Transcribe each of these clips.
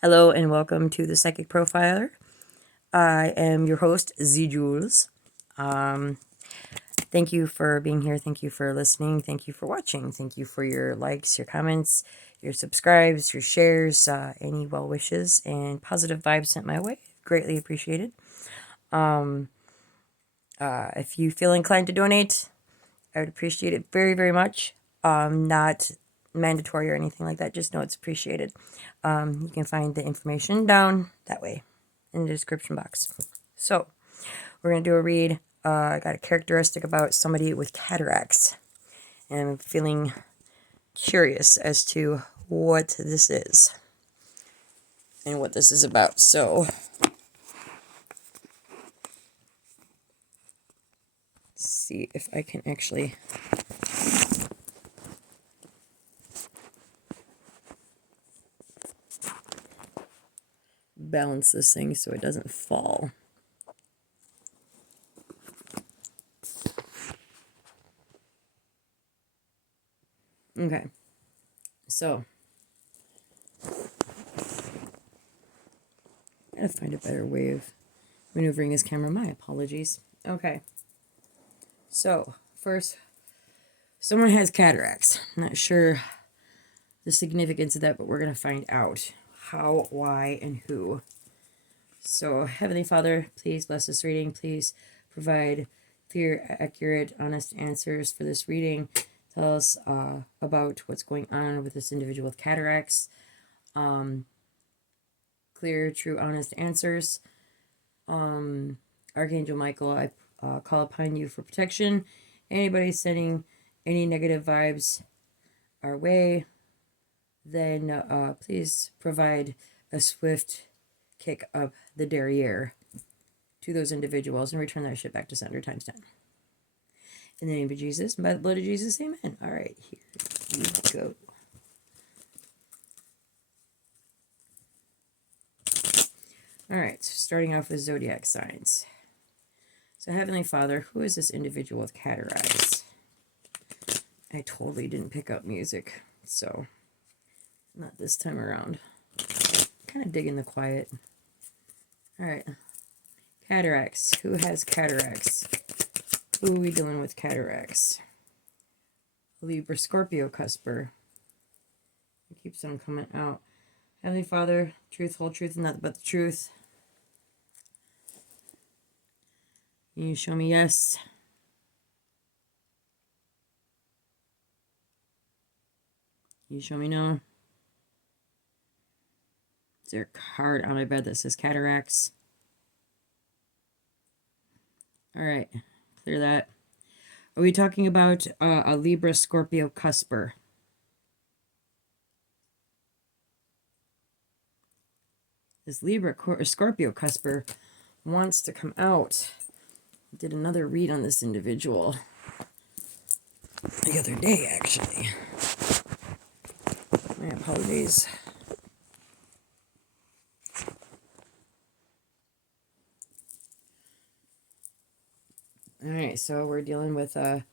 Hello and welcome to the Psychic Profiler. I am your host, Zejewels. Thank you for being here. Thank you for listening. Thank you for watching. Thank you for your likes, your comments, your subscribes, your shares, any well wishes, and positive vibes sent my way. Greatly appreciated. If you feel inclined to donate, I would appreciate it very, very much. Not mandatory or anything like that. Just know it's appreciated. You can find the information down that way in the description box. So we're going to do a read. I got a characteristic about somebody with cataracts. And I'm feeling curious as to what this is and what this is about. So let's see if I can actually balance this thing so it doesn't fall. Okay, so I gotta find a better way of maneuvering this camera. My apologies. Okay, so first, someone has cataracts. I'm not sure the significance of that, but we're gonna find out how, why, and who. So, Heavenly Father, please bless this reading. Please provide clear, accurate, honest answers for this reading. Tell us about what's going on with this individual with cataracts. Clear, true, honest answers. Archangel Michael, I call upon you for protection. Anybody sending any negative vibes our way, then please provide a swift kick up the derriere to those individuals and return that shit back to sender times 10. In the name of Jesus, by the blood of Jesus, amen. All right, here you go. All right, starting off with zodiac signs. So, Heavenly Father, who is this individual with cataracts? I totally didn't pick up music, so not this time around. Kind of digging the quiet. All right. Cataracts. Who has cataracts? Who are we dealing with cataracts? Libra, Scorpio, Cusper. It keeps on coming out. Heavenly Father, truth, whole truth, and nothing but the truth. Can you show me yes? Can you show me no? Is there a card on my bed that says cataracts? All right, clear that. Are we talking about a Libra, Scorpio, Cusper? This Libra or Scorpio Cusper wants to come out. I did another read on this individual the other day, actually. My apologies. All right, so we're dealing with a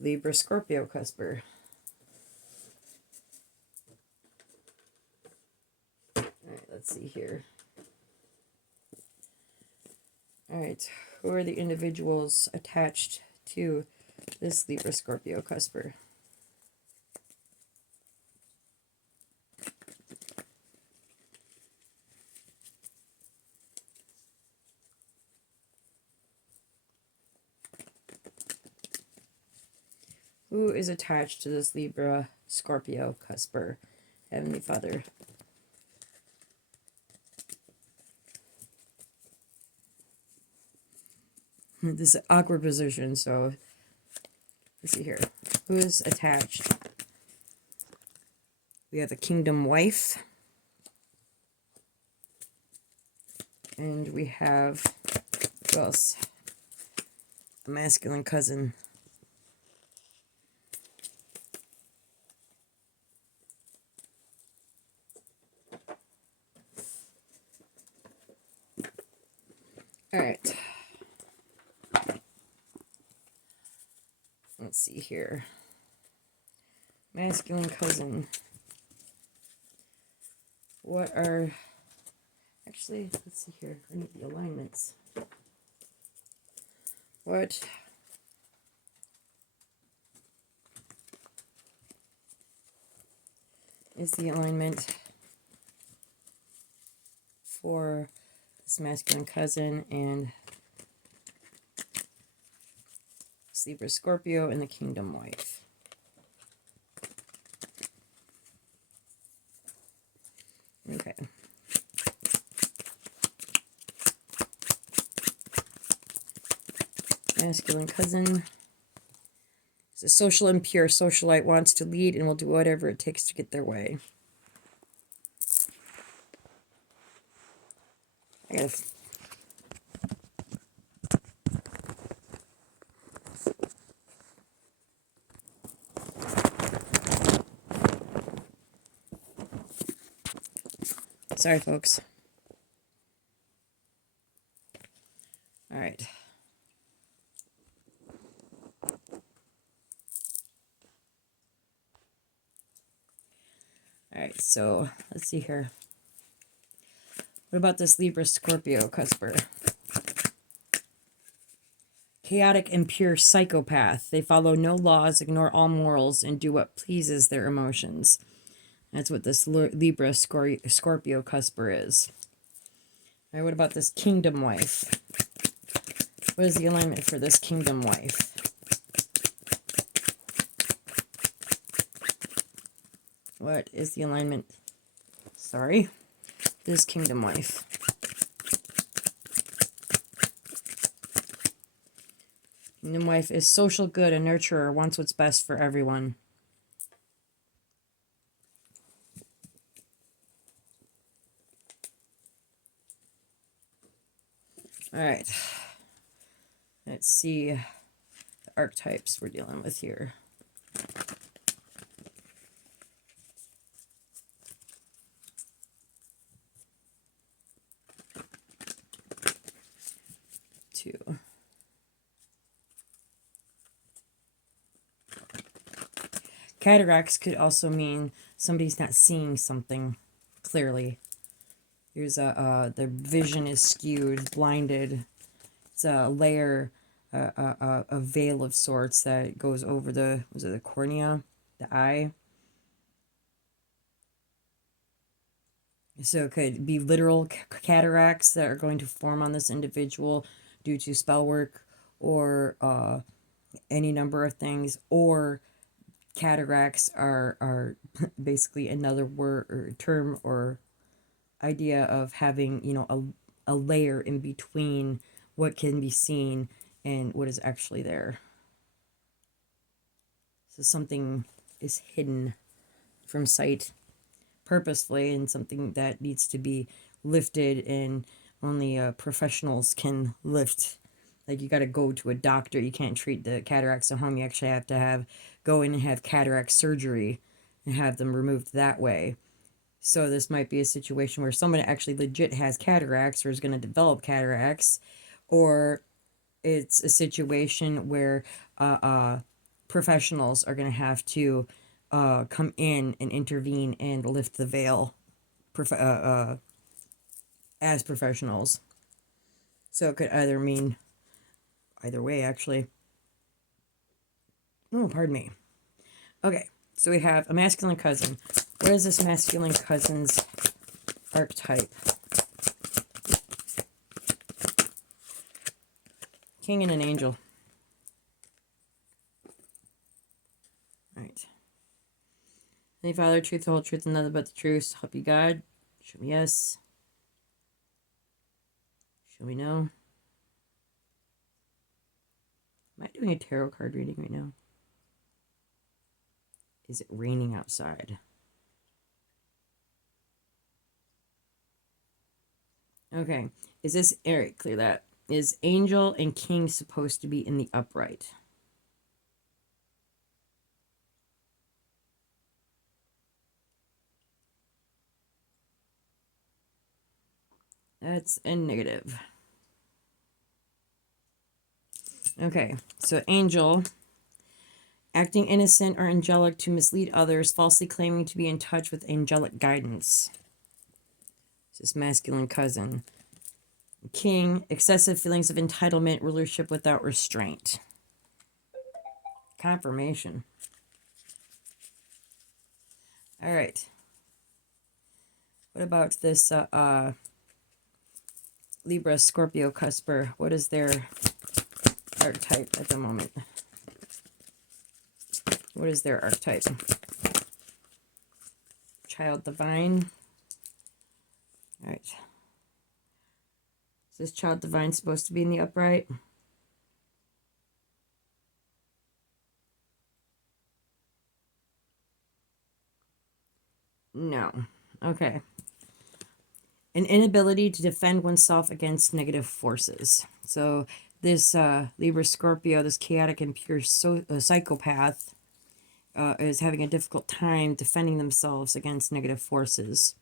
Libra, Scorpio Cusper. All right, let's see here. All right, who are the individuals attached to this Libra, Scorpio Cusper? Who is attached to this Libra, Scorpio Cusper? Heavenly Father. This is an awkward position, so let's see here. Who is attached? We have a kingdom wife. And we have, who else? A masculine cousin. All right. Let's see here. Masculine cousin. What are Actually, let's see here. I need the alignments. What is the alignment for this masculine cousin and Libra Scorpio and the kingdom wife? Okay. Masculine cousin is a social impure socialite, wants to lead and will do whatever it takes to get their way. I gotta... Sorry, folks. All right. All right, so let's see here. What about this Libra Scorpio cusper? Chaotic, impure psychopath. They follow no laws, ignore all morals, and do what pleases their emotions. That's what this Libra Scorpio cusper is. All right, what about this kingdom wife? What is the alignment for this kingdom wife? What is the alignment? Sorry. This kingdom wife. Kingdom wife is social good, a nurturer, wants what's best for everyone. All right. Let's see the archetypes we're dealing with here. Two. Cataracts could also mean somebody's not seeing something clearly. There's their vision is skewed, blinded. It's a layer, a veil of sorts that goes over the, was it the cornea, the eye? So it could be literal cataracts that are going to form on this individual due to spell work or any number of things, or cataracts are basically another word or term or idea of having, you know, a layer in between what can be seen and what is actually there. So something is hidden from sight purposefully, and something that needs to be lifted, and only professionals can lift. Like, you got to go to a doctor. You can't treat the cataracts at home. You actually have to go in and have cataract surgery and have them removed that way. So this might be a situation where someone actually legit has cataracts or is going to develop cataracts, or it's a situation where professionals are going to have to come in and intervene and lift the veil as professionals. So it could either mean either way, actually. Oh, pardon me. Okay, so we have a masculine cousin. What is this masculine cousin's archetype? King and an angel. All right. Any Father, truth, the whole truth, and nothing but the truth. Help you God. Show me yes. Show me no. Am I doing a tarot card reading right now? Is it raining outside? Okay. Is this, all right, clear that. Is angel and king supposed to be in the upright? That's a negative. Okay, so angel, acting innocent or angelic to mislead others, falsely claiming to be in touch with angelic guidance. It's his masculine cousin. King, excessive feelings of entitlement, rulership without restraint. Confirmation. All right. What about this Libra, Scorpio, Cusper? What is their archetype at the moment? What is their archetype? Child divine. All right. Is this child divine supposed to be in the upright? No. Okay. An inability to defend oneself against negative forces. So this Libra Scorpio, this chaotic and pure psychopath, is having a difficult time defending themselves against negative forces.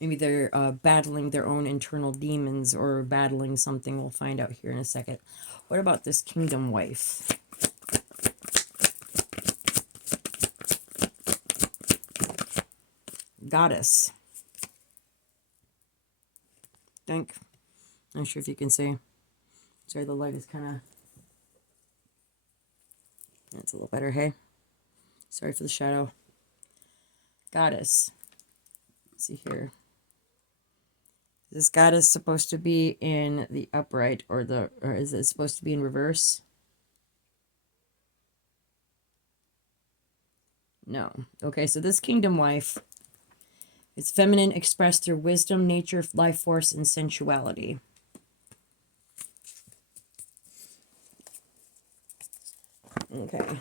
Maybe they're battling their own internal demons or battling something. We'll find out here in a second. What about this kingdom wife? Goddess. Think. Not sure if you can see. Sorry, the light is kind of... That's a little better, hey? Sorry for the shadow. Goddess. Let's see here. Is this goddess supposed to be in the upright or is it supposed to be in reverse? No. Okay, so this kingdom wife is feminine, expressed through wisdom, nature, life force, and sensuality. Okay.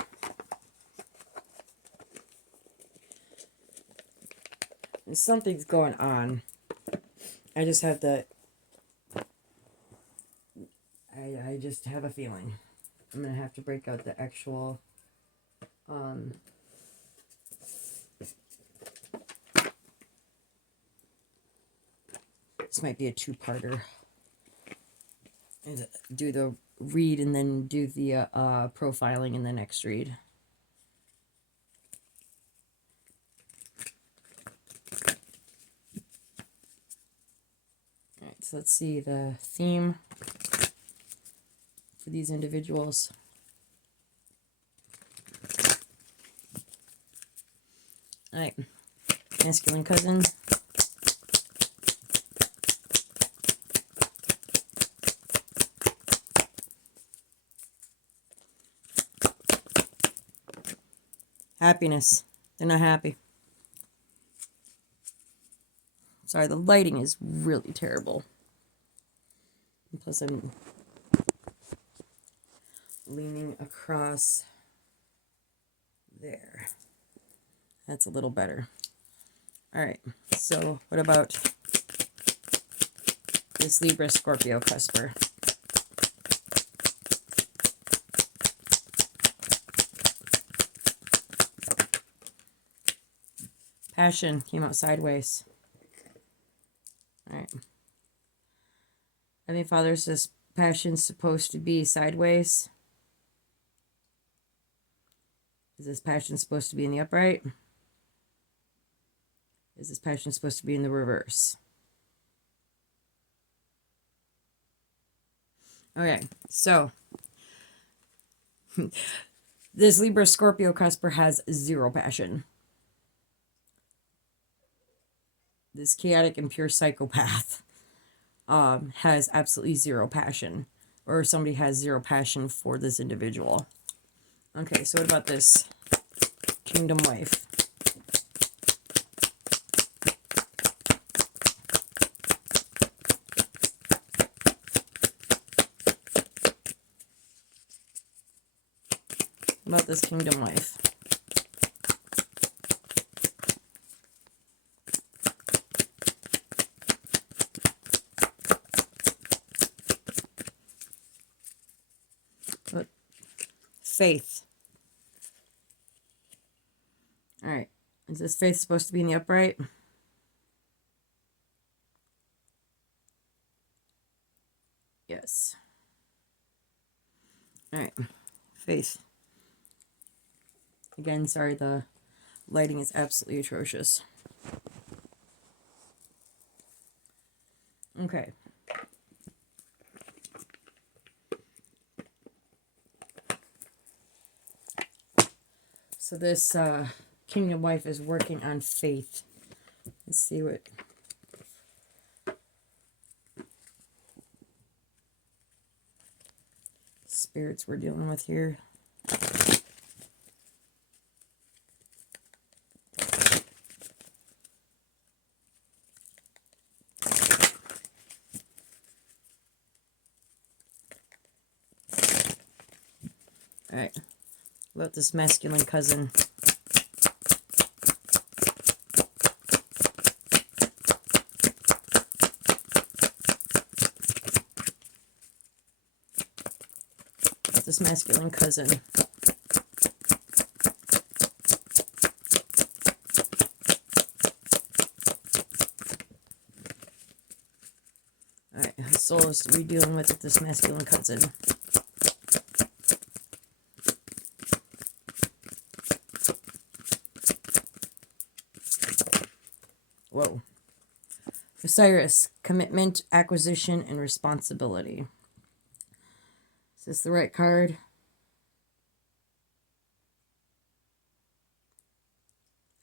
Something's going on. I just have the... I just have a feeling. I'm going to have to break out the actual... This might be a two-parter. Do the read and then do the profiling in the next read. Alright, so let's see the theme for these individuals. Alright, masculine cousin. Happiness. They're not happy. Sorry, the lighting is really terrible. And plus, I'm leaning across there. That's a little better. All right. So, what about this Libra Scorpio cusper? Passion came out sideways. All right. Heavenly Father says passion's supposed to be sideways. Is this passion supposed to be in the upright? Is this passion supposed to be in the reverse? Okay, so this Libra Scorpio cusper has zero passion. This chaotic and pure psychopath has absolutely zero passion, or somebody has zero passion for this individual. Okay, so what about this kingdom wife? What about this kingdom wife? What? Faith. All right. Is this faith supposed to be in the upright? Yes. All right. Faith. Again, sorry, the lighting is absolutely atrocious. Okay. So this kingdom wife is working on faith. Let's see what spirits we're dealing with here. All right. About this masculine cousin. This masculine cousin. Alright, what soul is we dealing with this masculine cousin? Whoa. Osiris, commitment, acquisition, and responsibility. Is this the right card?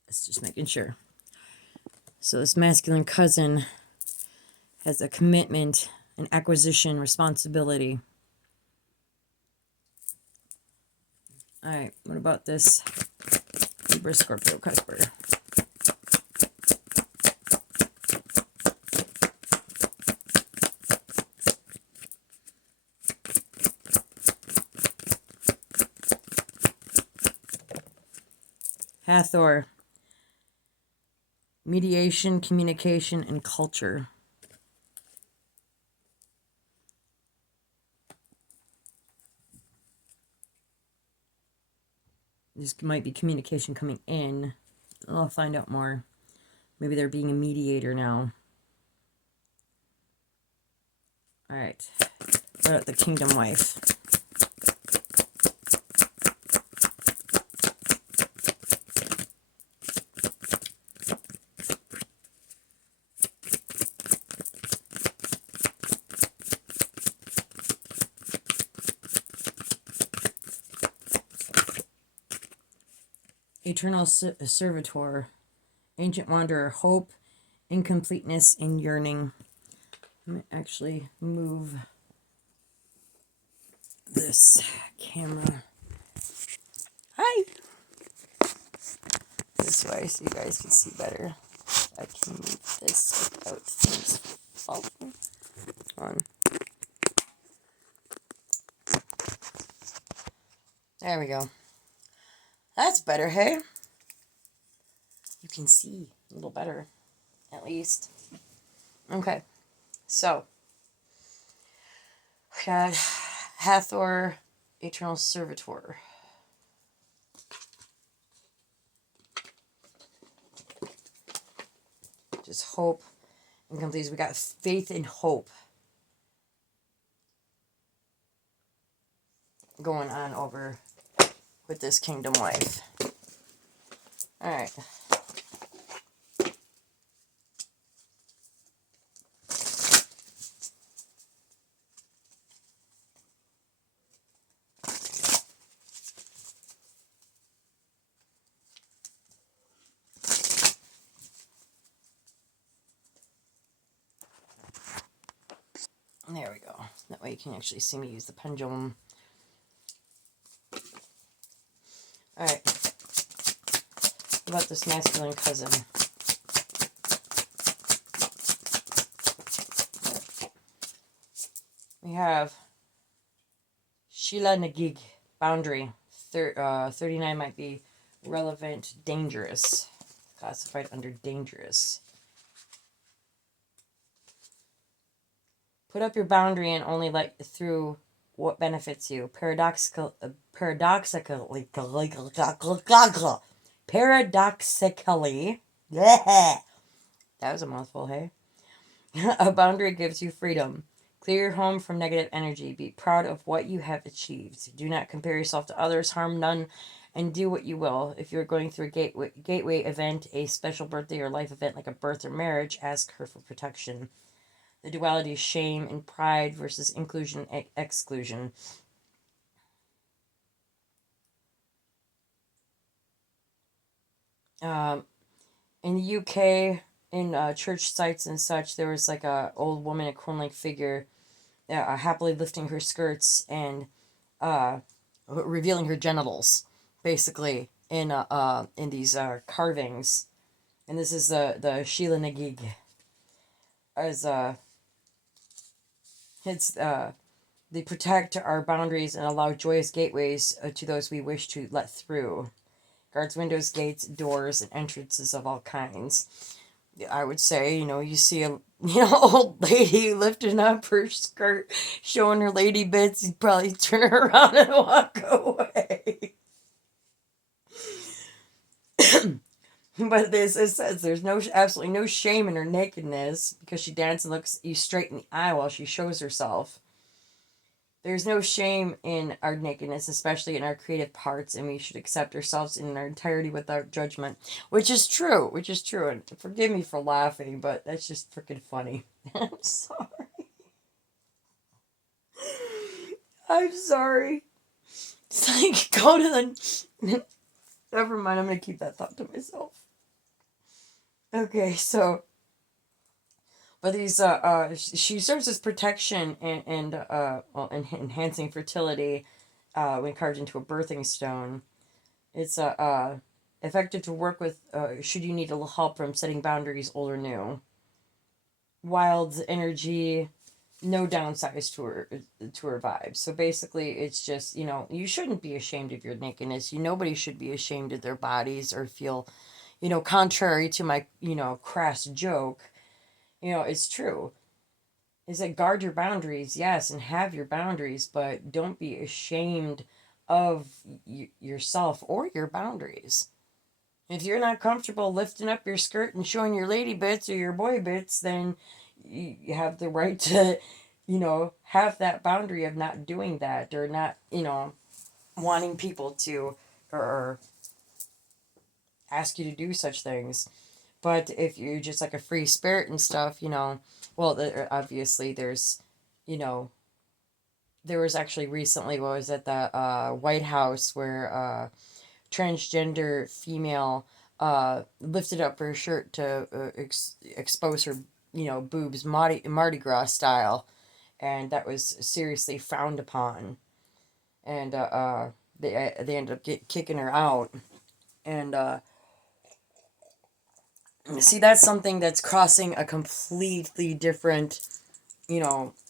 It's just making sure. So this masculine cousin has a commitment, an acquisition, responsibility. Alright, what about this Libra, Scorpio, Cusper? Hathor, mediation, communication, and culture. This might be communication coming in. I'll find out more. Maybe they're being a mediator now. Alright. What about the kingdom wife? Eternal servitor, ancient wanderer, hope, incompleteness, and yearning. I'm going to actually move this camera. Hi! This way so you guys can see better. I can move this without things falling on. There we go. That's better, hey? You can see a little better, at least. Okay, so we got Hathor, Eternal Servitor. Just hope and completeness. We got faith and hope going on over with this kingdom wife. All right. There we go. That way you can actually see me use the pendulum. Alright. What about this masculine cousin? We have Sheila Nagig, boundary. 39 might be relevant, dangerous. Classified under dangerous. Put up your boundary and only let through what benefits you. Paradoxically, that was a mouthful, hey? A boundary gives you freedom. Clear your home from negative energy. Be proud of what you have achieved. Do not compare yourself to others. Harm none and do what you will. If you're going through a gateway event, a special birthday or life event like a birth or marriage, ask her for protection. The duality is shame and pride versus inclusion and exclusion. In the UK, in church sites and such, there was like a old woman, a crone-like figure, happily lifting her skirts and revealing her genitals, basically in these carvings. And this is the Sheila Nagig, as it's they protect our boundaries and allow joyous gateways to those we wish to let through. Guards windows, gates, doors, and entrances of all kinds. I would say, you see a old lady lifting up her skirt, showing her lady bits, you'd probably turn her around and walk away. But this it says there's absolutely no shame in her nakedness because she dances and looks you straight in the eye while she shows herself. There's no shame in our nakedness, especially in our creative parts, and we should accept ourselves in our entirety without judgment, which is true. And forgive me for laughing, but that's just freaking funny. I'm sorry. I'm sorry. It's like, go to the... Never mind, I'm going to keep that thought to myself. Okay, so... But these, she serves as protection and enhancing fertility when carved into a birthing stone. It's effective to work with should you need a little help from setting boundaries, old or new. Wild energy, no downsides to her vibe. So basically, it's just, you shouldn't be ashamed of your nakedness. Nobody should be ashamed of their bodies or feel, contrary to my, crass joke. It's true. Is that guard your boundaries, yes, and have your boundaries, but don't be ashamed of yourself or your boundaries. If you're not comfortable lifting up your skirt and showing your lady bits or your boy bits, then you have the right to, have that boundary of not doing that or not, wanting people to or ask you to do such things. But if you're just like a free spirit and stuff, well, obviously there's, there was actually recently, what was at the White House where transgender female lifted up her shirt to expose her, boobs Mardi Gras style. And that was seriously frowned upon. And they ended up kicking her out. And see, that's something that's crossing a completely different,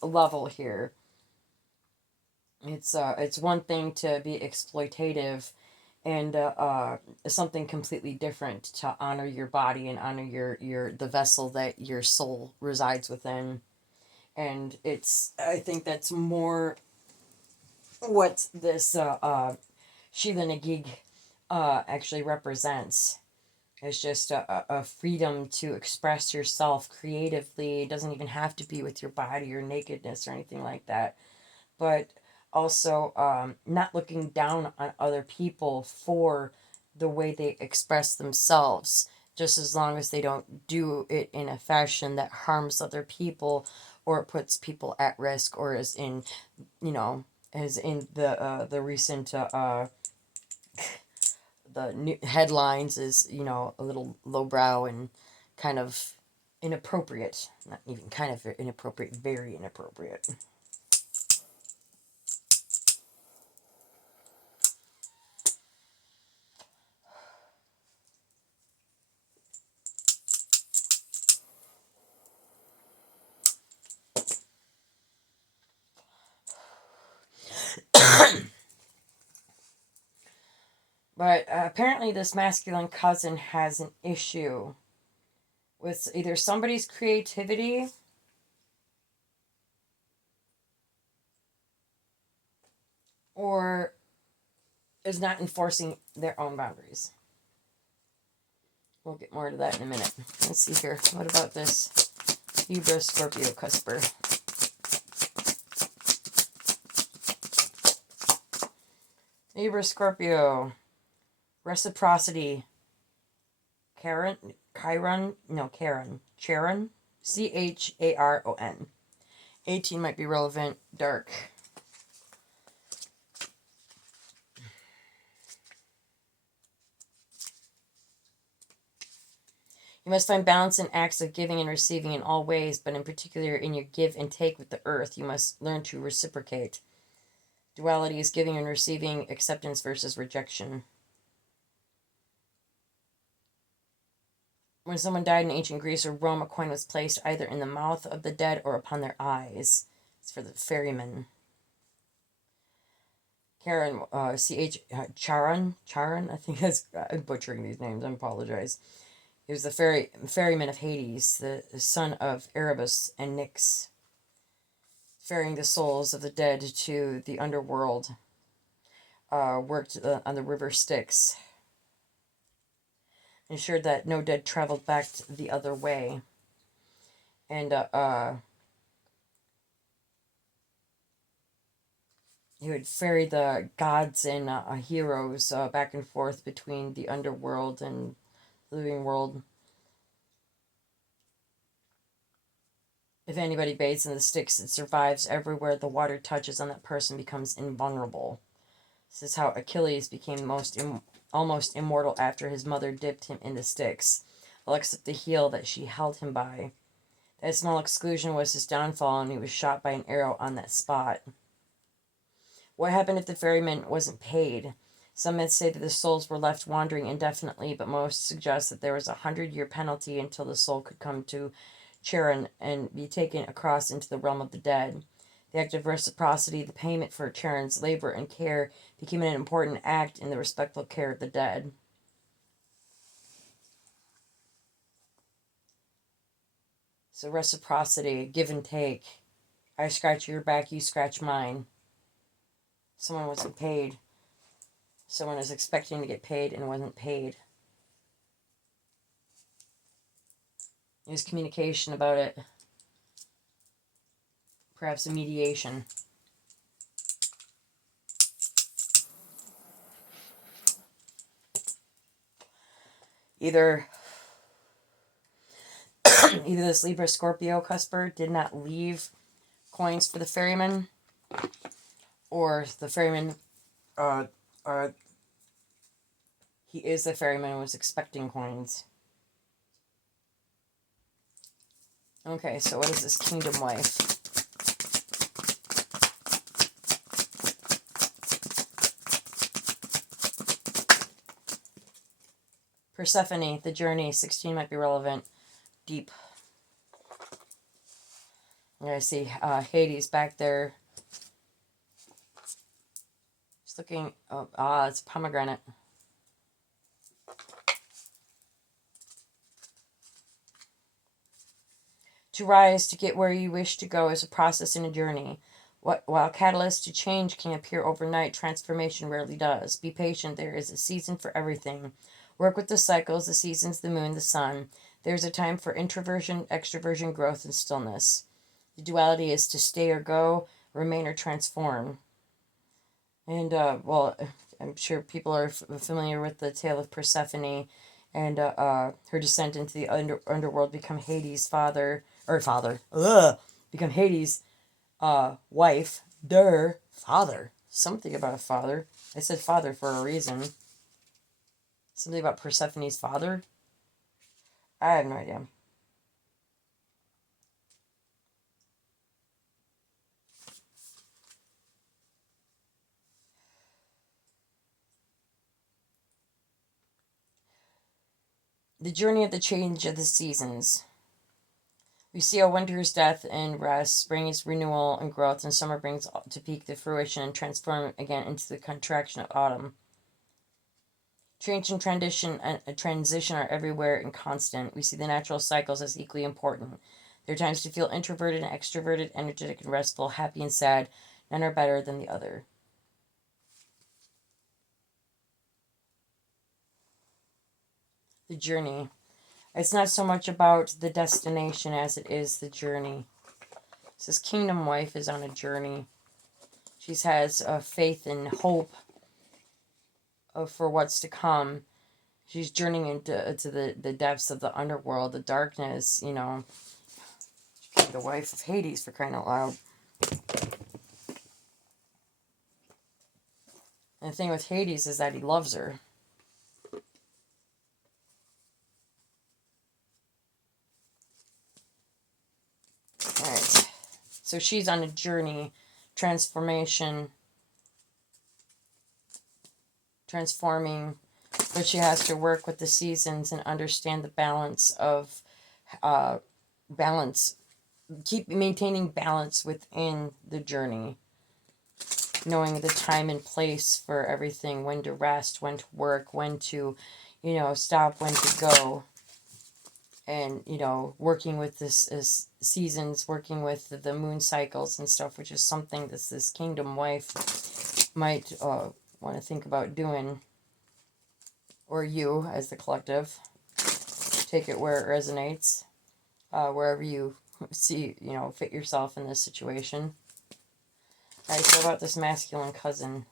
level here. It's one thing to be exploitative, and something completely different to honor your body and honor your the vessel that your soul resides within. And I think that's more what this Sheila Nagig actually represents. It's just a freedom to express yourself creatively. It doesn't even have to be with your body or nakedness or anything like that. But also not looking down on other people for the way they express themselves, just as long as they don't do it in a fashion that harms other people or puts people at risk, or as in, as in the recent the new headlines is, a little lowbrow and kind of inappropriate. Not even kind of inappropriate, very inappropriate. But apparently this masculine cousin has an issue with either somebody's creativity or is not enforcing their own boundaries. We'll get more to that in a minute. Let's see here. What about this Libra Scorpio cusper? Libra Scorpio. Reciprocity. Karen. Charon. 18 might be relevant. Dark. You must find balance in acts of giving and receiving in all ways, but in particular in your give and take with the earth, you must learn to reciprocate. Duality is giving and receiving, acceptance versus rejection. When someone died in ancient Greece or Rome, a coin was placed either in the mouth of the dead or upon their eyes. It's for the ferryman. Charon, Charon, I think that's, I'm butchering these names, I apologize. He was the ferryman of Hades, the son of Erebus and Nyx, ferrying the souls of the dead to the underworld. Worked on the river Styx, ensured that no dead traveled back the other way, and he would ferry the gods and heroes back and forth between the underworld and the living world. If anybody bathes in the Styx, it survives everywhere the water touches on that person becomes invulnerable. This is how Achilles became almost immortal after his mother dipped him in the Styx, all except the heel that she held him by. That small exclusion was his downfall, and he was shot by an arrow on that spot. What happened if the ferryman wasn't paid? Some myths say that the souls were left wandering indefinitely, but most suggest that there was a 100-year penalty until the soul could come to Charon and be taken across into the realm of the dead. The act of reciprocity, the payment for Charon's labor and care, became an important act in the respectful care of the dead. So reciprocity, give and take. I scratch your back, you scratch mine. Someone wasn't paid. Someone was expecting to get paid and wasn't paid. There's communication about it. Perhaps a mediation. Either this Libra Scorpio cusper did not leave coins for the ferryman, or the ferryman, he is the ferryman and was expecting coins. Okay, so what is this kingdom wife? Persephone, the journey. 16 might be relevant. Deep. I see Hades back there. Just looking. Oh, it's pomegranate. To rise, to get where you wish to go, is a process and a journey. While catalysts to change can appear overnight, transformation rarely does. Be patient. There is a season for everything. Work with the cycles, the seasons, the moon, the sun. There is a time for introversion, extroversion, growth, and stillness. The duality is to stay or go, remain or transform. And, well, I'm sure people are familiar with the tale of Persephone and her descent into the underworld, become Hades' become Hades' wife. Father. Something about a father. I said father for a reason. Something about Persephone's father? I have no idea. The journey of the change of the seasons. We see how winter is death and rest, spring is renewal and growth, and summer brings to peak the fruition and transform again into the contraction of autumn. Change and transition are everywhere and constant. We see the natural cycles as equally important. There are times to feel introverted and extroverted, energetic and restful, happy and sad. None are better than the other. The journey. It's not so much about the destination as it is the journey. It says kingdom wife is on a journey. She has faith and hope for what's to come. She's journeying into the depths of the underworld, the darkness, the wife of Hades, for crying out loud. And the thing with Hades is that he loves her. Alright. So she's on a journey, transforming, but she has to work with the seasons and understand the balance of keep maintaining balance within the journey, knowing the time and place for everything, when to rest, when to work, when to, stop, when to go, and, working with this seasons, working with the moon cycles and stuff, which is something that this kingdom wife might want to think about doing, or you as the collective. Take it where it resonates, wherever you see, fit yourself in this situation. All right, so about this masculine cousin.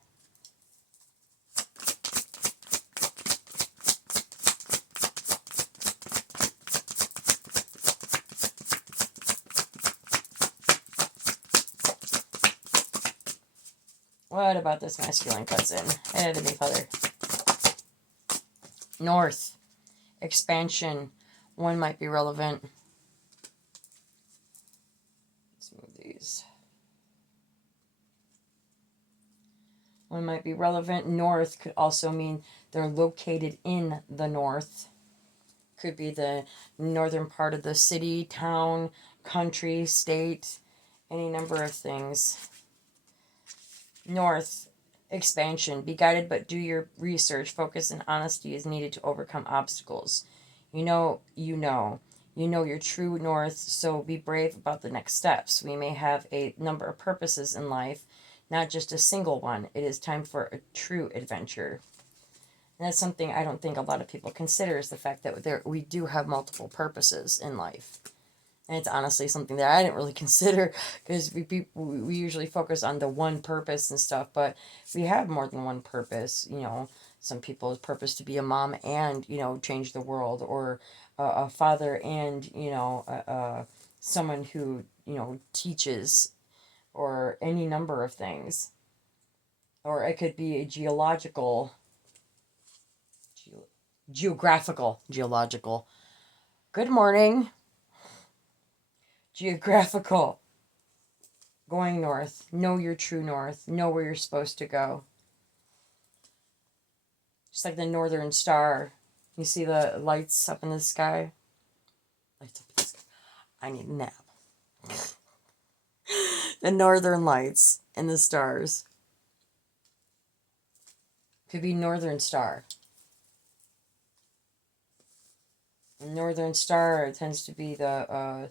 What about this masculine cousin? Enemy father. North. Expansion. One might be relevant. Let's move these. One might be relevant. North could also mean they're located in the north. Could be the northern part of the city, town, country, state, any number of things. North, expansion. Be guided, but do your research. Focus and honesty is needed to overcome obstacles. You know your true north, so be brave about the next steps. We may have a number of purposes in life, not just a single one. It is time for a true adventure. And that's something I don't think a lot of people consider, is the fact that we do have multiple purposes in life. And it's honestly something that I didn't really consider, because we usually focus on the one purpose and stuff, but we have more than one purpose. Some people's purpose to be a mom and, change the world, or a father and, someone who, teaches, or any number of things. Or it could be a geographical. Good morning. Geographical. Going north. Know your true north. Know where you're supposed to go. Just like the northern star. You see the lights up in the sky? Lights up in the sky. I need a nap. The northern lights and the stars. Could be northern star. The northern star tends to be the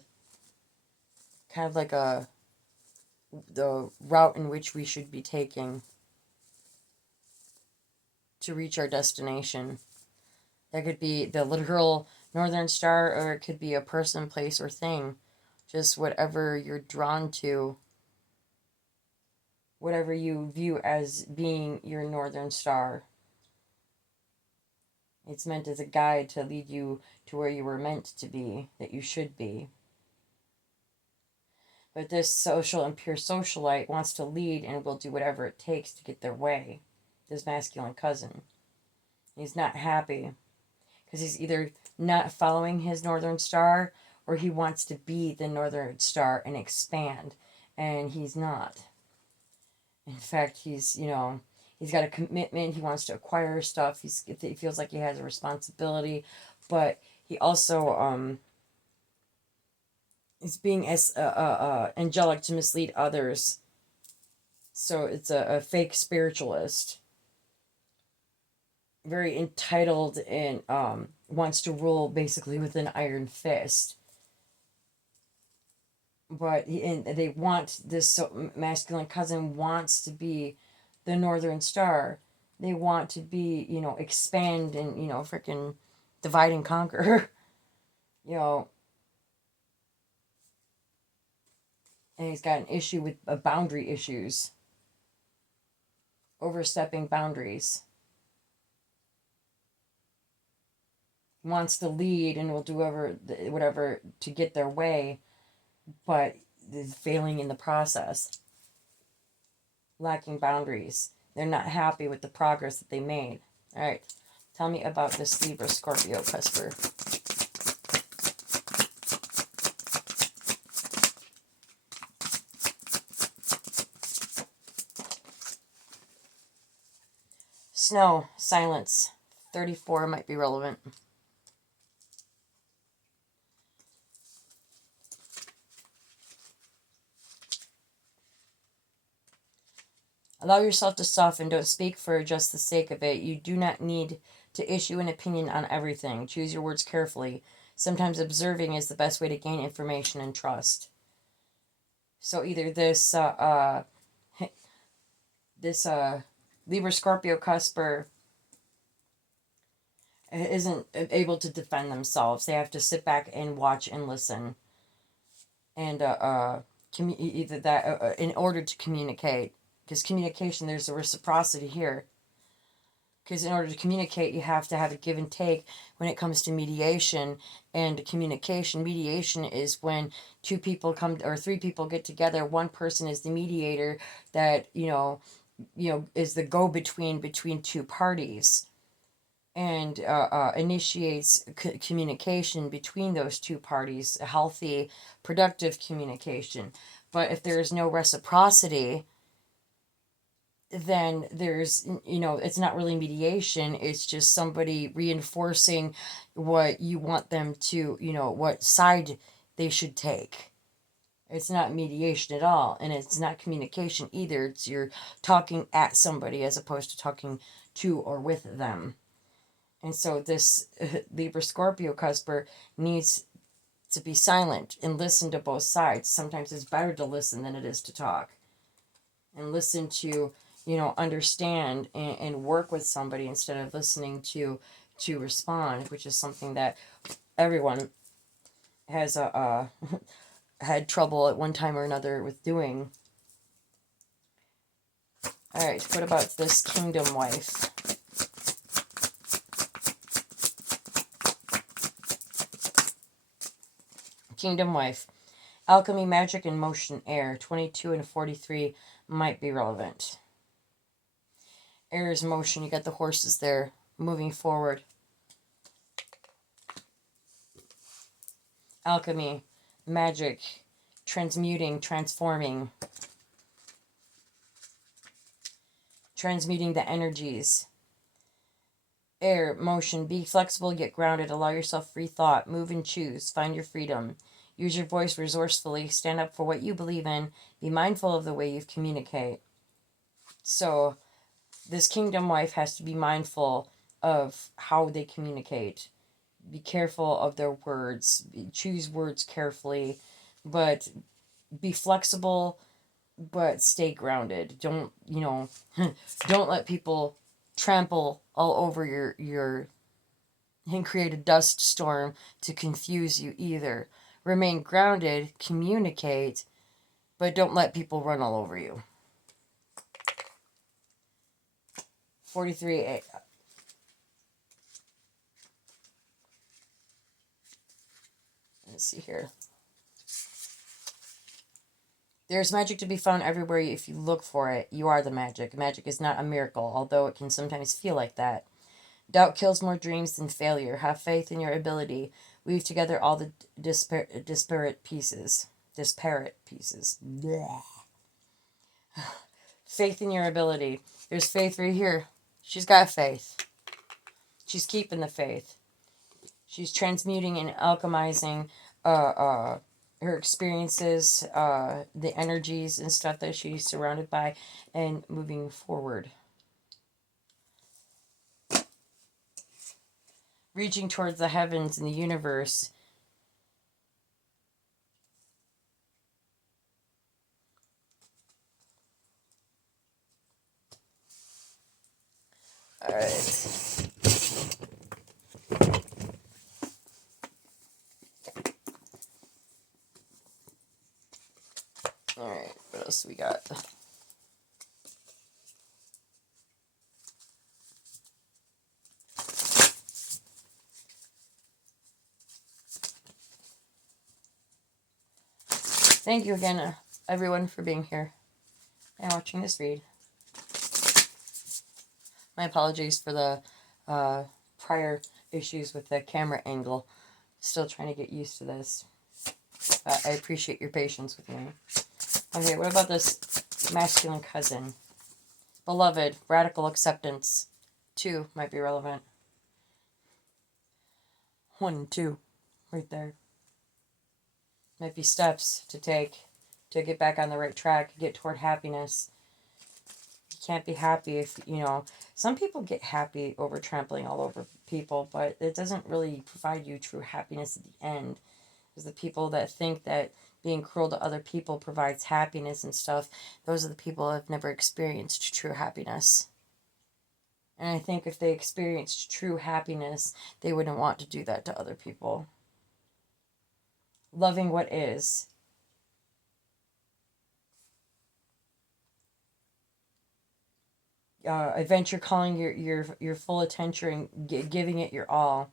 kind of like the route in which we should be taking to reach our destination. That could be the literal northern star, or it could be a person, place, or thing. Just whatever you're drawn to, whatever you view as being your northern star. It's meant as a guide to lead you to where you were meant to be, that you should be. But this social impure socialite wants to lead and will do whatever it takes to get their way. This masculine cousin. He's not happy, because he's either not following his northern star, or he wants to be the northern star and expand, and he's not. In fact, he's got a commitment. He wants to acquire stuff. He feels like he has a responsibility, but he also is being as angelic to mislead others. So it's a fake spiritualist, very entitled, and wants to rule basically with an iron fist. But they want this masculine cousin wants to be the northern star. They want to be, expand and, freaking divide and conquer. And he's got an issue with boundary issues. Overstepping boundaries. Wants to lead and will do whatever to get their way, but is failing in the process, lacking boundaries. They're not happy with the progress that they made. All right, tell me about this Libra Scorpio cusper. Snow, silence. 34 might be relevant. Allow yourself to soften. Don't speak for just the sake of it. You do not need to issue an opinion on everything. Choose your words carefully. Sometimes observing is the best way to gain information and trust. So either this Libra Scorpio cusper isn't able to defend themselves. They have to sit back and watch and listen. And either that in order to communicate. Because communication, there's a reciprocity here. Because in order to communicate, you have to have a give and take when it comes to mediation and communication. Mediation is when two people come, or three people get together. One person is the mediator that, is the go-between between two parties, and initiates communication between those two parties, a healthy, productive communication. But if there is no reciprocity, then there's, it's not really mediation. It's just somebody reinforcing what you want them to, what side they should take. It's not mediation at all. And it's not communication either. It's you're talking at somebody as opposed to talking to or with them. And so this Libra Scorpio cusper needs to be silent and listen to both sides. Sometimes it's better to listen than it is to talk. And listen to, understand and work with somebody instead of listening to respond, which is something that everyone has had trouble at one time or another with doing. All right, what about this Kingdom wife? Kingdom wife. Alchemy, magic, and motion, air. 22 and 43 might be relevant. Air is motion. You got the horses there moving forward. Alchemy, magic, transmuting, transforming. Transmuting the energies. Air, motion. Be flexible, get grounded. Allow yourself free thought. Move and choose. Find your freedom. Use your voice resourcefully. Stand up for what you believe in. Be mindful of the way you communicate. So this Kingdom wife has to be mindful of how they communicate. Be careful of their words. Choose words carefully. But be flexible, but stay grounded. Don't, don't let people trample all over your and create a dust storm to confuse you either. Remain grounded, communicate, but don't let people run all over you. 43. Let's see here. There's magic to be found everywhere if you look for it. You are the magic. Magic is not a miracle, although it can sometimes feel like that. Doubt kills more dreams than failure. Have faith in your ability. Weave together all the disparate pieces. Blech. Faith in your ability. There's faith right here. She's got faith. She's keeping the faith. She's transmuting and alchemizing her experiences, the energies and stuff that she's surrounded by, and moving forward. Reaching towards the heavens and the universe. All right. All right, what else we got? Thank you again, everyone, for being here and watching this read. My apologies for the prior issues with the camera angle. Still trying to get used to this. I appreciate your patience with me. Okay, what about this masculine cousin? Beloved, radical acceptance. 2 might be relevant. 1 and 2, right there. Might be steps to take to get back on the right track, get toward happiness. You can't be happy if, some people get happy over trampling all over people, but it doesn't really provide you true happiness at the end. Because the people that think that being cruel to other people provides happiness and stuff, those are the people that have never experienced true happiness. And I think if they experienced true happiness, they wouldn't want to do that to other people. Loving what is. Adventure calling your full attention, giving it your all.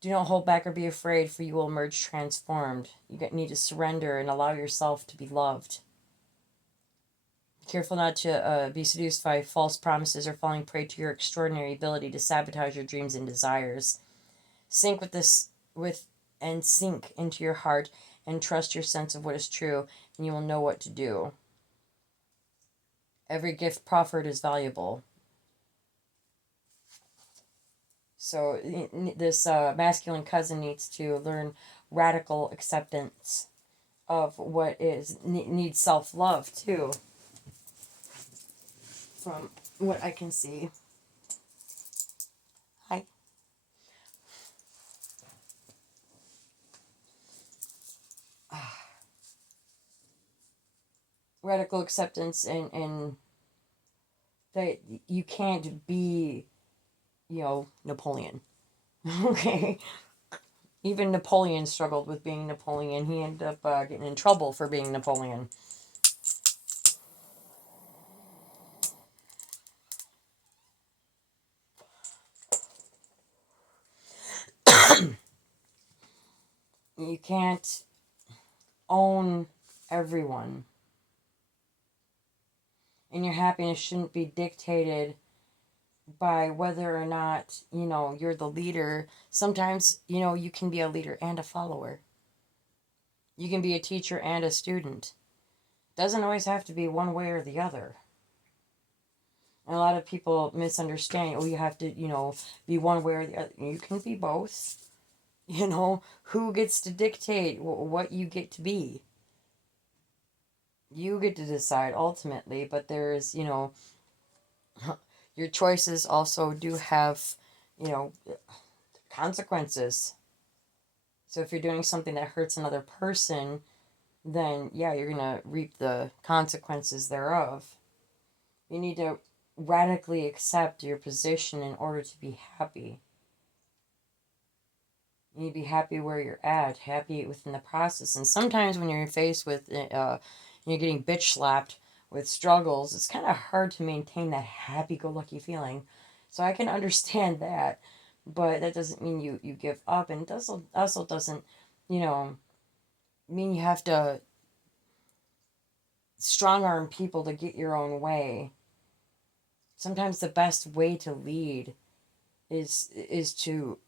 Do not hold back or be afraid, for you will emerge transformed. You need to surrender and allow yourself to be loved. Be careful not to be seduced by false promises or falling prey to your extraordinary ability to sabotage your dreams and desires. Sink sink into your heart and trust your sense of what is true, and you will know what to do. Every gift proffered is valuable. So this masculine cousin needs to learn radical acceptance of what is, needs self-love too, from what I can see. Hi. Radical acceptance and that you can't be, Napoleon. Okay. Even Napoleon struggled with being Napoleon. He ended up getting in trouble for being Napoleon. You can't own everyone. And your happiness shouldn't be dictated by whether or not, you're the leader. Sometimes, you can be a leader and a follower. You can be a teacher and a student. Doesn't always have to be one way or the other. And a lot of people misunderstand, you have to, be one way or the other. You can be both. Who gets to dictate what you get to be? You get to decide ultimately, but there's, your choices also do have, consequences. So if you're doing something that hurts another person, then yeah, you're going to reap the consequences thereof. You need to radically accept your position in order to be happy. You need to be happy where you're at, happy within the process. And sometimes when you're faced with, you're getting bitch slapped with struggles, it's kind of hard to maintain that happy-go-lucky feeling. So I can understand that, but that doesn't mean you give up, and it also doesn't, mean you have to strong-arm people to get your own way. Sometimes the best way to lead is to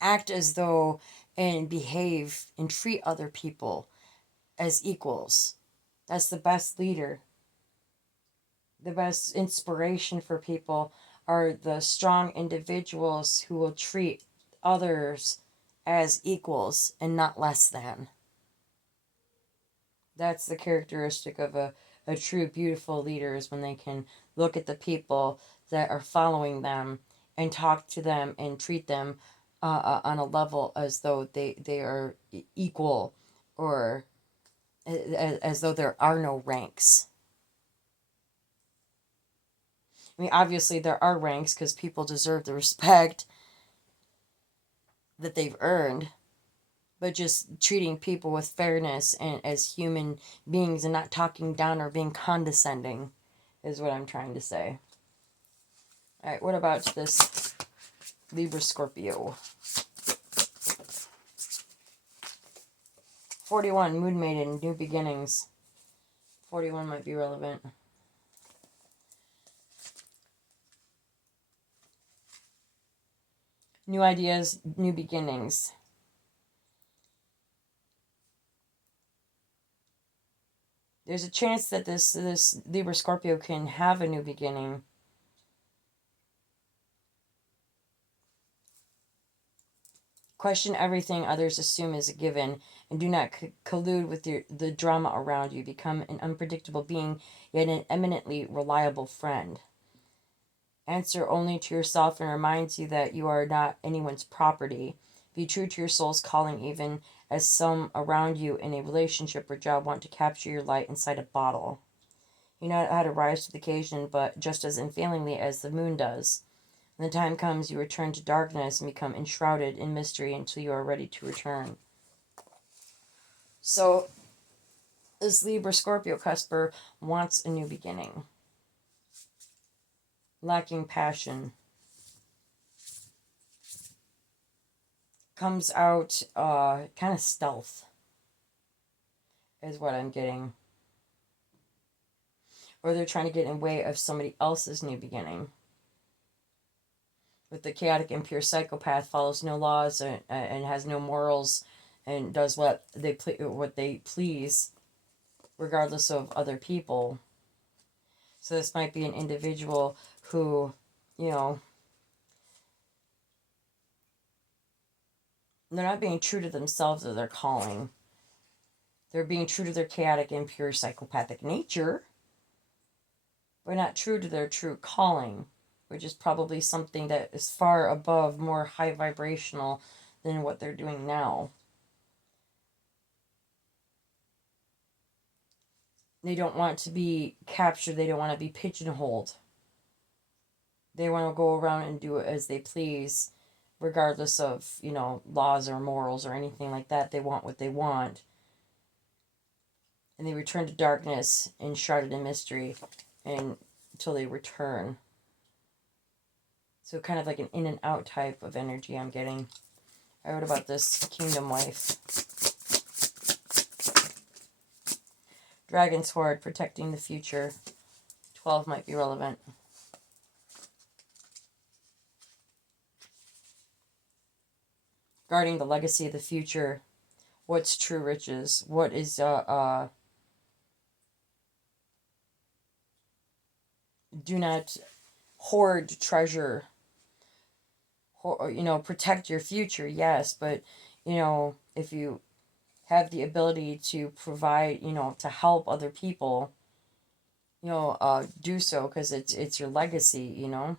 act as though and behave and treat other people as equals. That's the best leader. The best inspiration for people are the strong individuals who will treat others as equals and not less than. That's the characteristic of a true beautiful leader, is when they can look at the people that are following them and talk to them and treat them on a level as though they are equal, or as though there are no ranks. I mean, obviously there are ranks because people deserve the respect that they've earned, but just treating people with fairness and as human beings and not talking down or being condescending is what I'm trying to say. All right, what about this Libra Scorpio? 41, Moon Maiden, New Beginnings. 41 might be relevant. New ideas, new beginnings. There's a chance that this Libra Scorpio can have a new beginning. Question everything others assume is a given, and do not collude with the drama around you. Become an unpredictable being, yet an eminently reliable friend. Answer only to yourself and reminds you that you are not anyone's property. Be true to your soul's calling, even as some around you in a relationship or job want to capture your light inside a bottle. You know how to rise to the occasion, but just as unfailingly as the moon does. When the time comes, you return to darkness and become enshrouded in mystery until you are ready to return. So, this Libra Scorpio cusper wants a new beginning. Lacking passion. Comes out kind of stealth is what I'm getting. Or they're trying to get in the way of somebody else's new beginning. With the chaotic impure psychopath, follows no laws and has no morals and does what they please regardless of other people. So this might be an individual who, you know, they're not being true to themselves or their calling. They're being true to their chaotic, impure, psychopathic nature, but not true to their true calling, which is probably something that is far above, more high vibrational than what they're doing now. They don't want to be captured. They don't want to be pigeonholed. They want to go around and do it as they please, regardless of, you know, laws or morals or anything like that. They want what they want. And they return to darkness, enshrouded in mystery, and until they return. So kind of like an in and out type of energy I'm getting. I wrote about this Kingdom Wife. Dragon Sword, protecting the future. 12 might be relevant. Guarding the legacy of the future. What's true riches? What is do not hoard treasure. You know, protect your future, yes, but you know, if you have the ability to provide, you know, to help other people, you know, do so, because it's your legacy, you know.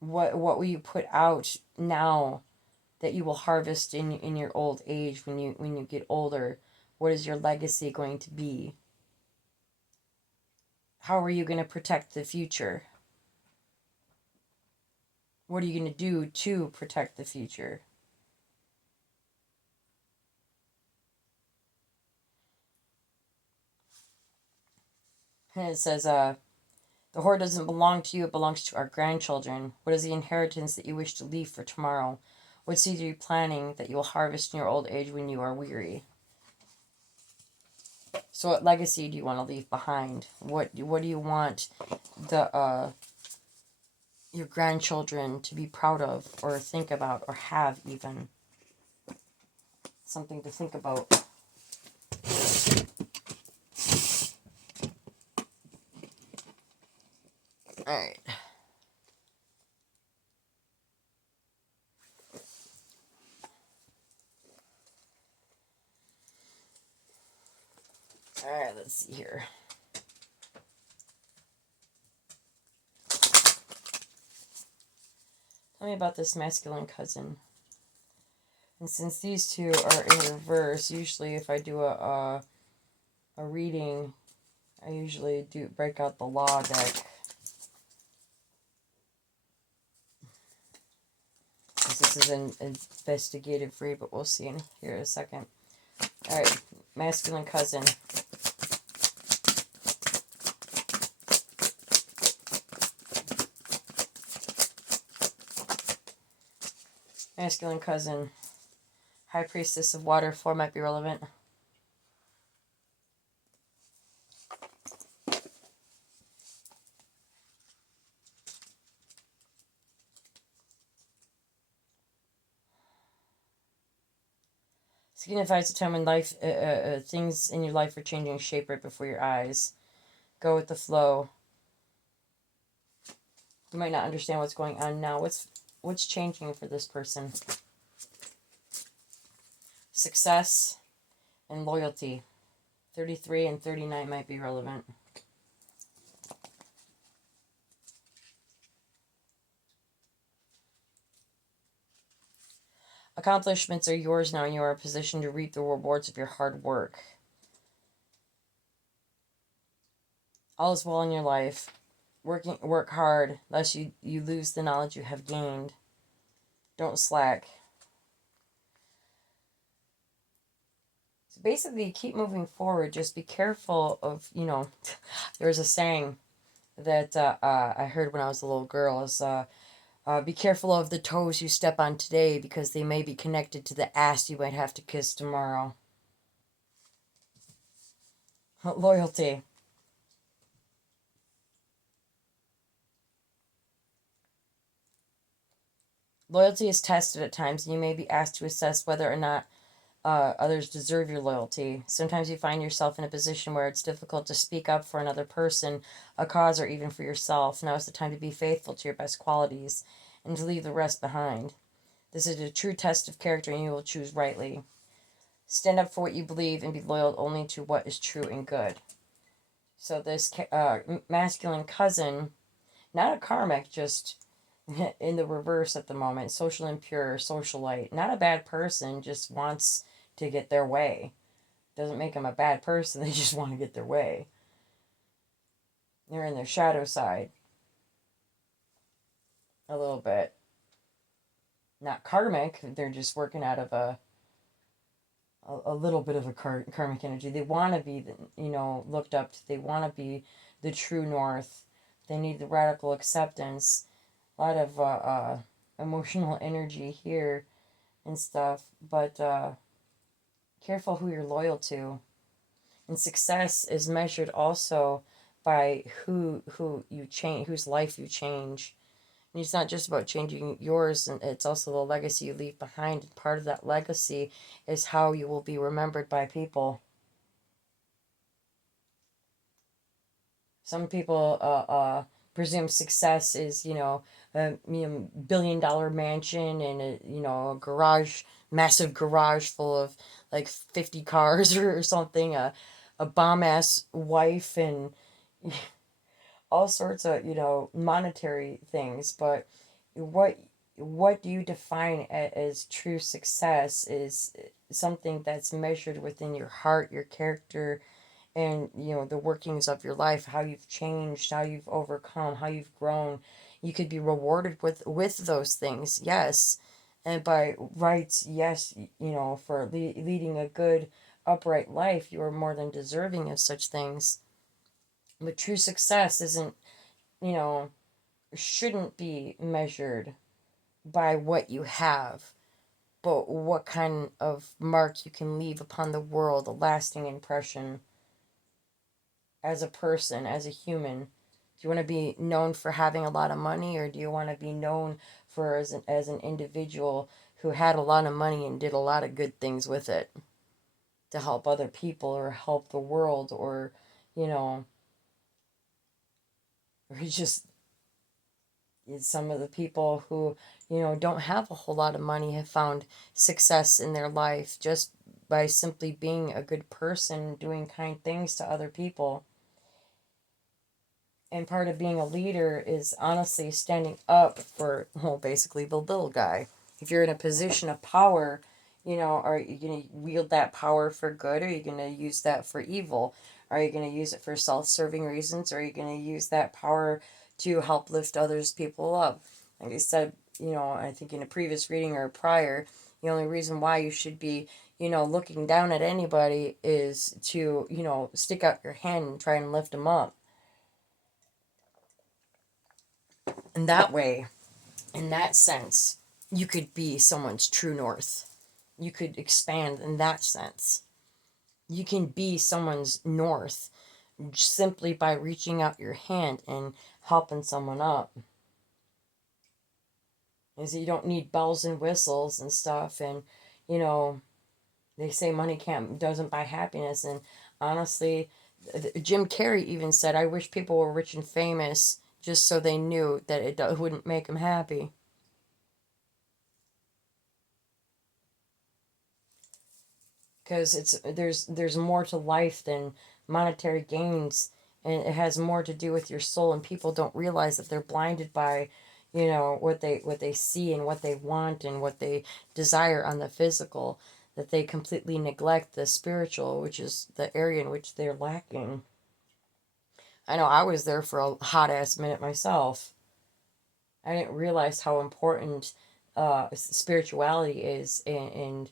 What will you put out now that you will harvest in your old age when you get older? What is your legacy going to be? How are you going to protect the future? What are you going to do to protect the future? And it says, the hoard doesn't belong to you, it belongs to our grandchildren. What is the inheritance that you wish to leave for tomorrow? What seeds are you planning that you will harvest in your old age when you are weary? So what legacy do you want to leave behind? What do you want your grandchildren to be proud of, or think about, or have even? Something to think about. Alright. Alright, let's see here. Tell me about this masculine cousin. And since these two are in reverse, usually if I do a reading, I usually do break out the law deck. This is an investigative read, but we'll see in here in a second. Alright, masculine cousin. Masculine cousin. High Priestess of Water, 4 might be relevant. Signifies a time when life, things in your life are changing shape right before your eyes. Go with the flow. You might not understand what's going on now. What's changing for this person? Success and loyalty. 33 and 39 might be relevant. Accomplishments are yours now, and you are positioned to reap the rewards of your hard work. All is well in your life. Work hard, lest you lose the knowledge you have gained. Don't slack. So basically, keep moving forward. Just be careful of, there's a saying that I heard when I was a little girl is, be careful of the toes you step on today because they may be connected to the ass you might have to kiss tomorrow. Loyalty. Loyalty is tested at times, and you may be asked to assess whether or not others deserve your loyalty. Sometimes you find yourself in a position where it's difficult to speak up for another person, a cause, or even for yourself. Now is the time to be faithful to your best qualities and to leave the rest behind. This is a true test of character, and you will choose rightly. Stand up for what you believe and be loyal only to what is true and good. So this masculine cousin, not a karmic, just in the reverse at the moment. Social impure, socialite. Not a bad person, just wants to get their way. Doesn't make them a bad person, they just want to get their way. They're in their shadow side. A little bit. Not karmic, they're just working out of a little bit of a karmic energy. They want to be, looked up to. They want to be the true north. They need the radical acceptance. A lot of emotional energy here and stuff, but careful who you're loyal to. And success is measured also by who you change, whose life you change. And it's not just about changing yours, and it's also the legacy you leave behind. And part of that legacy is how you will be remembered by people. Some people presume success is, a $1 billion mansion and a garage, massive garage full of like 50 cars or something, a bomb ass wife and all sorts of, monetary things. But what do you define as true success is something that's measured within your heart, your character, and the workings of your life, how you've changed, how you've overcome, how you've grown. You could be rewarded with those things, yes, and by rights, yes, for leading a good upright life, you are more than deserving of such things. But true success isn't, shouldn't be measured by what you have, but what kind of mark you can leave upon the world, a lasting impression as a person, as a human. Do you want to be known for having a lot of money, or do you want to be known for as an individual who had a lot of money and did a lot of good things with it to help other people or help the world, or or just some of the people who don't have a whole lot of money have found success in their life just by simply being a good person, doing kind things to other people. And part of being a leader is honestly standing up for, well, basically the little guy. If you're in a position of power, are you going to wield that power for good, or are you going to use that for evil? Are you going to use it for self-serving reasons, or are you going to use that power to help lift others people up? Like I said, I think in a previous reading or prior, the only reason why you should be, looking down at anybody is to, stick out your hand and try and lift them up. And that way, in that sense, you could be someone's true north. You could expand in that sense. You can be someone's north simply by reaching out your hand and helping someone up. Is you don't need bells and whistles and stuff, and you know, they say money doesn't buy happiness, and honestly, Jim Carrey even said, I wish people were rich and famous just so they knew that it wouldn't make them happy. Because there's more to life than monetary gains, and it has more to do with your soul, and people don't realize that they're blinded by, you know, what they see and what they want and what they desire on the physical, that they completely neglect the spiritual, which is the area in which they're lacking. I know I was there for a hot ass minute myself. I didn't realize how important spirituality is, and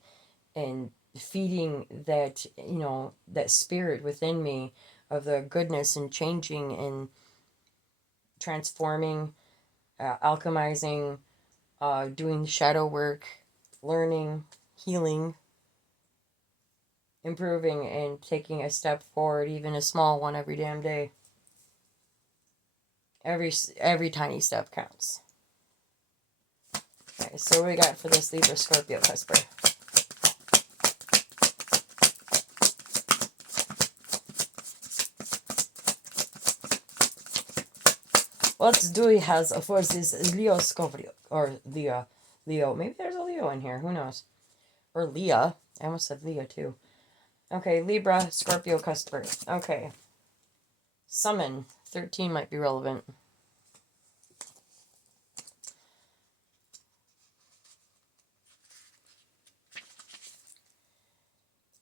feeding that, you know, that spirit within me of the goodness and changing and transforming, alchemizing, doing shadow work, learning, healing, improving, and taking a step forward, even a small one, every damn day. Every tiny step counts. Okay, so what we got for this Libra Scorpio cusper? What do we have for this Leo Scorpio? Or Leo. Maybe there's a Leo in here. Who knows? Or Leah. I almost said Leah too. Okay, Libra, Scorpio, cusper. Okay. Summon. 13 might be relevant.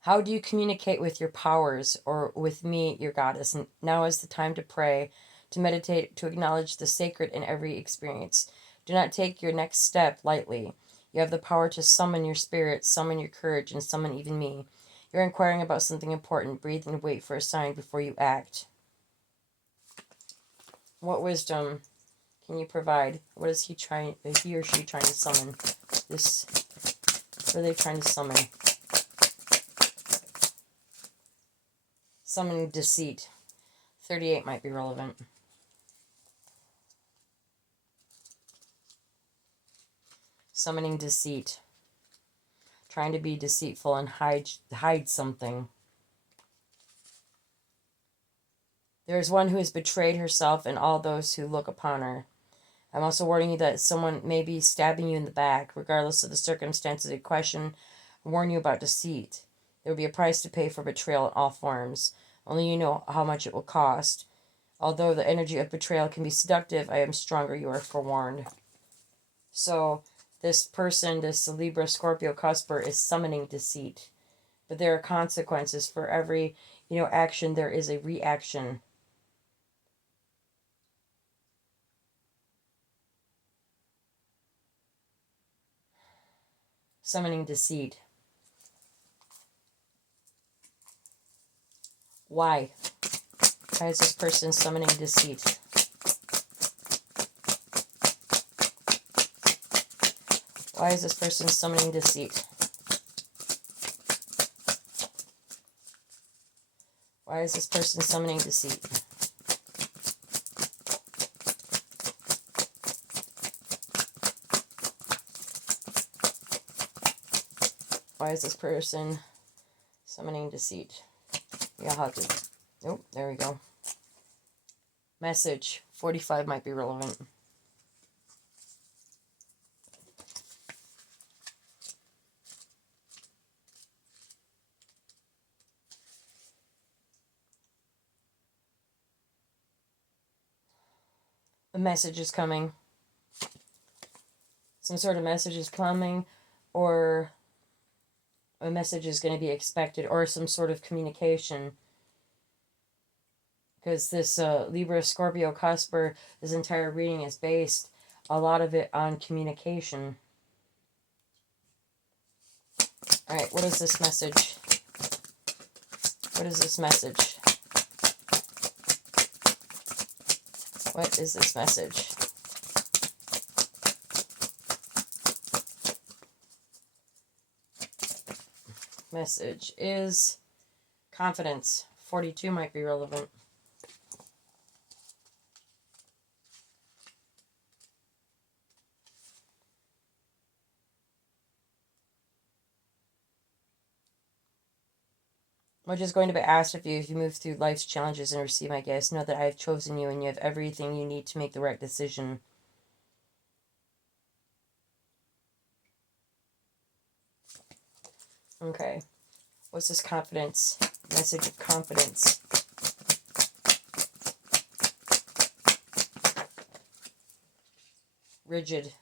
How do you communicate with your powers, or with me, your goddess? And now is the time to pray, to meditate, to acknowledge the sacred in every experience. Do not take your next step lightly. You have the power to summon your spirit, summon your courage, and summon even me. You're inquiring about something important. Breathe and wait for a sign before you act. What wisdom can you provide? What is he or she trying to summon? What are they trying to summon? Summoning deceit. 38 might be relevant. Summoning deceit. Trying to be deceitful and hide something. There is one who has betrayed herself and all those who look upon her. I'm also warning you that someone may be stabbing you in the back. Regardless of the circumstances in question, I warn you about deceit. There will be a price to pay for betrayal in all forms. Only you know how much it will cost. Although the energy of betrayal can be seductive, I am stronger. You are forewarned. So this person, this Libra Scorpio cusper, is summoning deceit. But there are consequences for every, action. There is a reaction. Summoning deceit. Why? Why is this person summoning deceit? Why is this person summoning deceit? Why is this person summoning deceit? Why is this person summoning deceit? Yeah, I'll have to... Oh, there we go. Message. 45 might be relevant. A message is coming. Some sort of message is coming, or a message is going to be expected, or some sort of communication. Because this Libra Scorpio cusper, this entire reading is based, a lot of it, on communication. Alright, what is this message? What is this message? What is this message? message is confidence. 42 might be relevant. Which is going to be asked of you if you move through life's challenges and receive my gifts. Know that I have chosen you and you have everything you need to make the right decision. Okay. What's this confidence? Message of confidence. Rigid.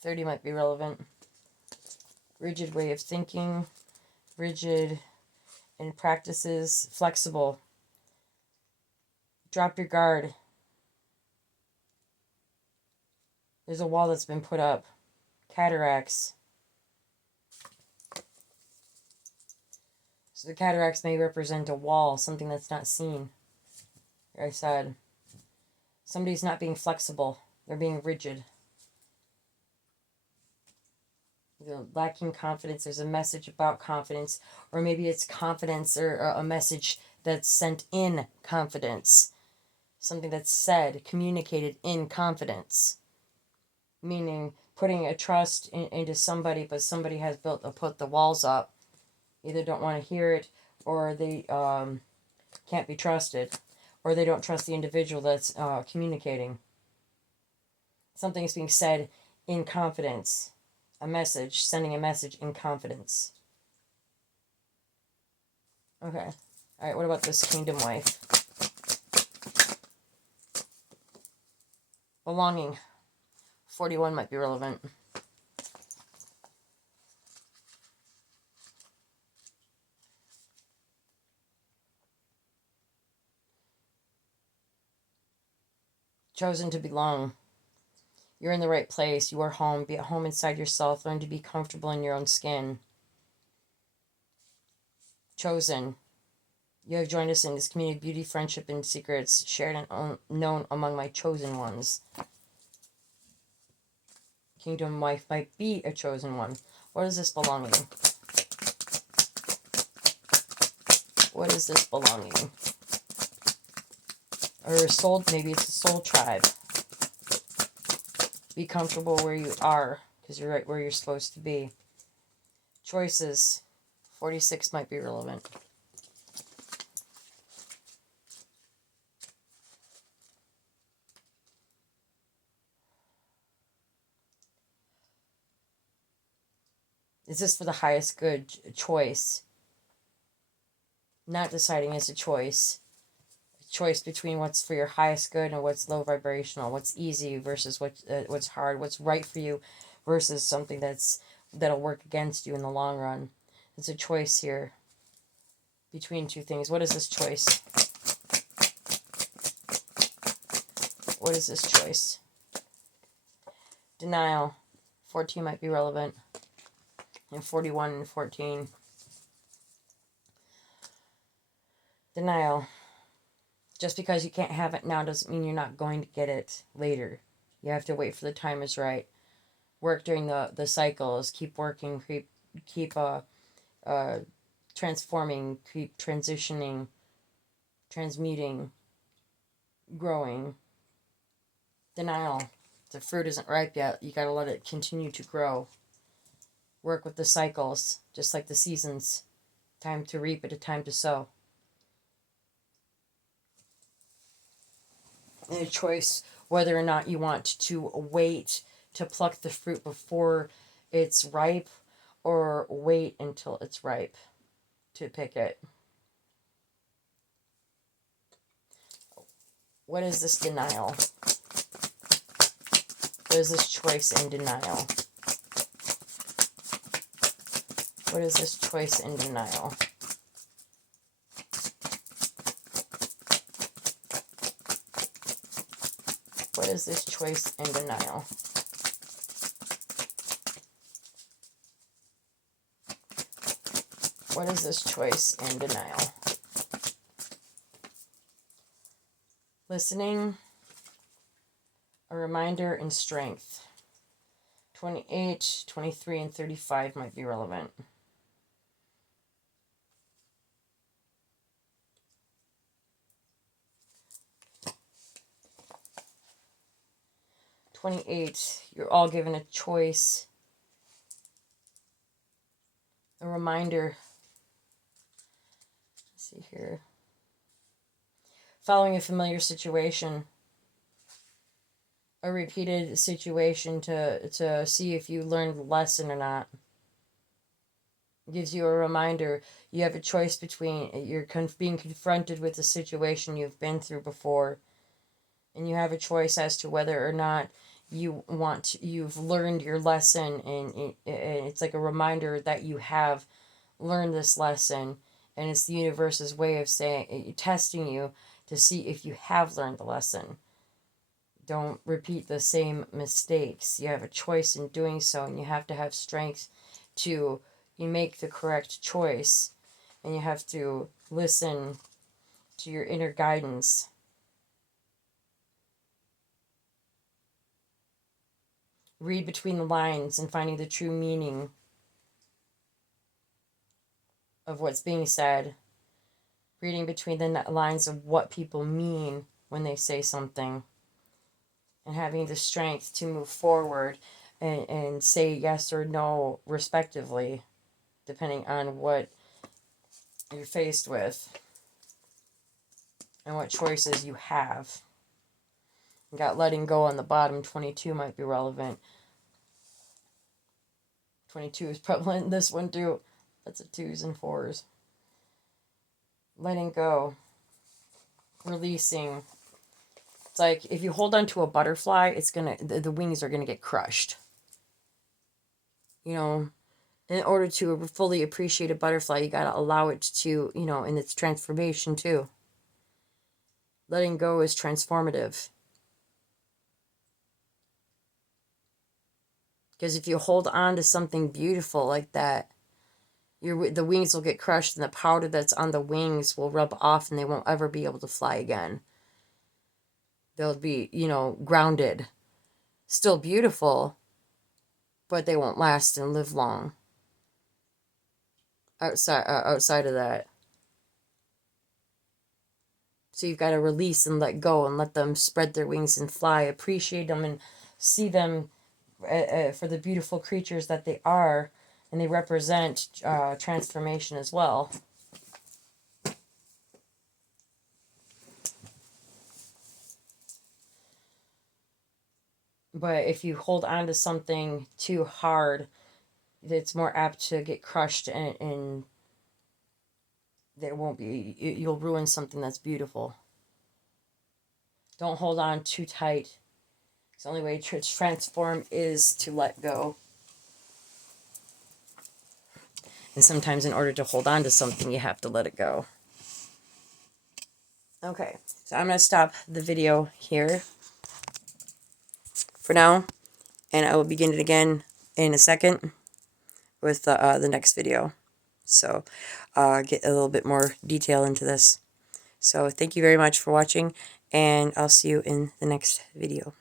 30 might be relevant. Rigid way of thinking. Rigid in practices. Flexible. Drop your guard. There's a wall that's been put up. Cataracts. So the cataracts may represent a wall, something that's not seen. Like I said, somebody's not being flexible. They're being rigid. They're lacking confidence. There's a message about confidence. Or maybe it's confidence or a message that's sent in confidence. Something that's said, communicated in confidence. Meaning putting a trust into somebody, but somebody has put the walls up. Either don't want to hear it, or they can't be trusted, or they don't trust the individual that's communicating. Something is being said in confidence. A message, sending a message in confidence. Okay. All right, what about this kingdom wife? Belonging. 41 might be relevant. Chosen to belong. You're in the right place. You are home. Be at home inside yourself. Learn to be comfortable in your own skin. Chosen. You have joined us in this community of beauty, friendship, and secrets shared and known among my chosen ones. Kingdom wife might be a chosen one. What is this belonging? What is this belonging? Or a soul, maybe it's a soul tribe. Be comfortable where you are, because you're right where you're supposed to be. Choices. 46 might be relevant. Is this for the highest good? Choice. Not deciding is a choice. A choice between what's for your highest good and what's low vibrational. What's easy versus what's hard. What's right for you versus something that'll work against you in the long run. It's a choice here between two things. What is this choice? What is this choice? Denial. 14 might be relevant. And 41 and 14. Denial. Just because you can't have it now doesn't mean you're not going to get it later. You have to wait for the time is right. Work during the cycles. Keep working. Keep transforming. Keep transitioning. Transmuting. Growing. Denial. The fruit isn't ripe yet. You got to let it continue to grow. Work with the cycles, just like the seasons. Time to reap at a time to sow. And a choice whether or not you want to wait to pluck the fruit before it's ripe or wait until it's ripe to pick it. What is this denial? What is this choice in denial? What is this choice in denial? What is this choice in denial? What is this choice in denial? Listening, a reminder, and strength. 28, 23, and 35 might be relevant. 28. You're all given a choice. A reminder. Let's see here. Following a familiar situation. A repeated situation to see if you learned the lesson or not. It gives you a reminder. You have a choice between you're being confronted with a situation you've been through before, and you have a choice as to whether or not you've learned your lesson, and it's like a reminder that you have learned this lesson, and it's the universe's way of saying, testing you to see if you have learned the lesson. Don't repeat the same mistakes. You have a choice in doing so, and you have to have strength to make the correct choice, and you have to listen to your inner guidance. Read between the lines and finding the true meaning of what's being said. Reading between the lines of what people mean when they say something. And having the strength to move forward and say yes or no respectively, depending on what you're faced with and what choices you have. You got letting go on the bottom. 22 might be relevant. 22 is prevalent in this one too. That's a 2s and 4s. Letting go. Releasing. It's like if you hold on to a butterfly, it's gonna the wings are gonna get crushed. You know, in order to fully appreciate a butterfly, you gotta allow it to, in its transformation too. Letting go is transformative. Because if you hold on to something beautiful like that, the wings will get crushed, and the powder that's on the wings will rub off, and they won't ever be able to fly again. They'll be, grounded. Still beautiful, but they won't last and live long. Outside of that. So you've got to release and let go and let them spread their wings and fly. Appreciate them and see them for the beautiful creatures that they are. And they represent transformation as well. But if you hold on to something too hard, it's more apt to get crushed, and there won't be, you'll ruin something that's beautiful. Don't hold on too tight. The only way to transform is to let go. And sometimes in order to hold on to something, you have to let it go. Okay, so I'm going to stop the video here for now. And I will begin it again in a second with the next video. So get a little bit more detail into this. So thank you very much for watching, and I'll see you in the next video.